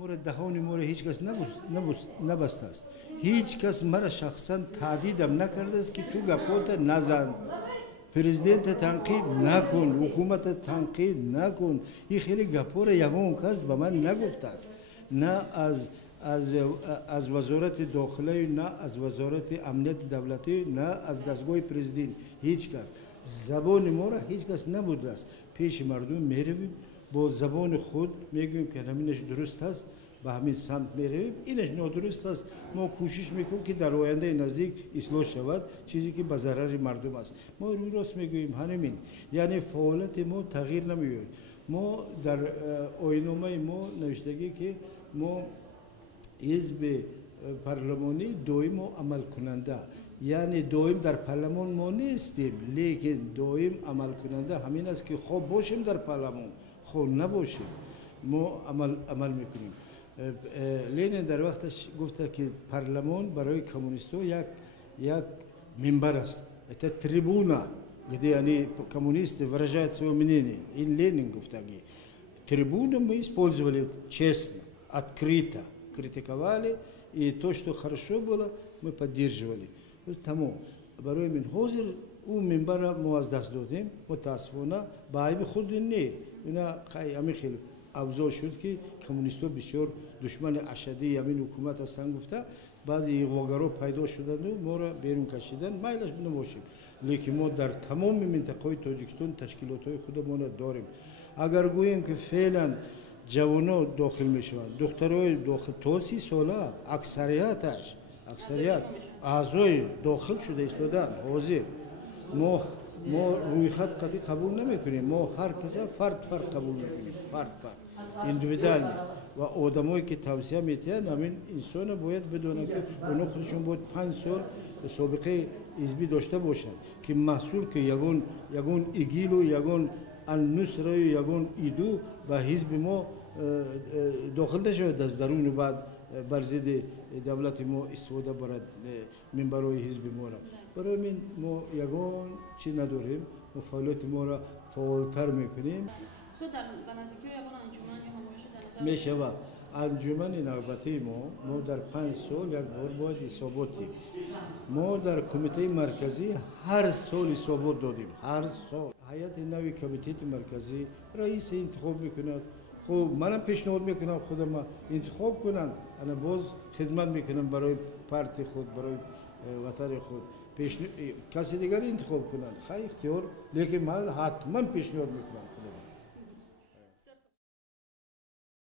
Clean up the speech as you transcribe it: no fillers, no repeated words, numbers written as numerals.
مورا دهان مورا هیچ کس نبسته است. هیچ کس مرا شخصا تهدیدم نکرده است که تو گپوت نزن، پرزیدنت تنقید نکن، حکومت تنقید نکن. این خیلی گپور یگان کس به من نگفته است، نه از وزارت داخله، نه از وزارت امنیت دولتی، نه از دستگاه پرزیدنت. هیچ کس زبان ما را هیچ کس نبوده است. پیش مردم میرویم با زبان خود میگویم که همینش درست است، به همین سمت میرویم، اینش نادرست است. ما کوشش میکنیم که در آینده نزدیک اصلاح شود، چیزی که به ضرر مردم است. ما روی راست میگوییم همین، یعنی فعالیت ما تغییر نمی‌یابد. ما در آیین‌نامه ما نوشتگی که ما حزب پارلمانی دائم و عمل کننده، یعنی دائم در پارلمان ما نیستیم، لیکن دائم عمل کننده همین است که خوب باشیم در پارلمان، خوب نباشیم، ما عمل میکنیم. لنین در وقتش گفته که پارلمان برای کمونیست‌ها یک منبر است، تریبونا، где они коммунисты выражают свое мнение. И Ленин гуфтаги. Трибуну мы использовали честно, открыто, критиковали, и то, что хорошо было, мы поддерживали. Тому برای من حاضر او منبر ما از دست دادیم، متاسفانه با عیب خود نه، اینا خیلی اوضاع شد که کمونیست‌ها بسیار دشمن اشدی همین حکومت هستند گفته، بعضی اغواگرها پیدا شدند و ما را بیرون کشیدن. مایلش نباشیم، لیکن ما در تمام منطقه تاجیکستان تشکیلات‌های خودمان داریم. اگر گوییم که فعلا جوانان داخل میشوند، دخترای داخل تا 30 ساله اکثریت اعضای داخل شده ایستادن حاضر، ما روی خط قطعی قبول نمیکنیم. ما هر کسی فرد قبول میکنیم، فرد اندیویدوال و آدمایی که توصیه میتین همین انسان باید بدونن که اونا خودشون باید 5 سال سابقه حزبی داشته باشند که محصول که یگان ایگیل و یگان النصر و یگان ایدو به حزب ما داخل نشود از درون و بعد بر ضد دولت ما استفاده برد منبرای حزب ما را. برای من ما یگان چی نداریم، ما فعالیت ما را فعالتر میکنیم. می شود انجمن نوبتی ما در 5 سال یک بار باید حساباتی. ما در کمیته مرکزی هر سال حسابات دادیم، هر سال. هیئت نوی کمیته مرکزی رئیس انتخاب میکند. خب منم پیشنهاد میکنم خودم انتخاب کنن، انا باز خدمت میکنم برای پارتی خود، برای وطن خود. کسی دیگر انتخاب کنن خیلی اختیار، لیکن من حتما پیشنهاد میکنم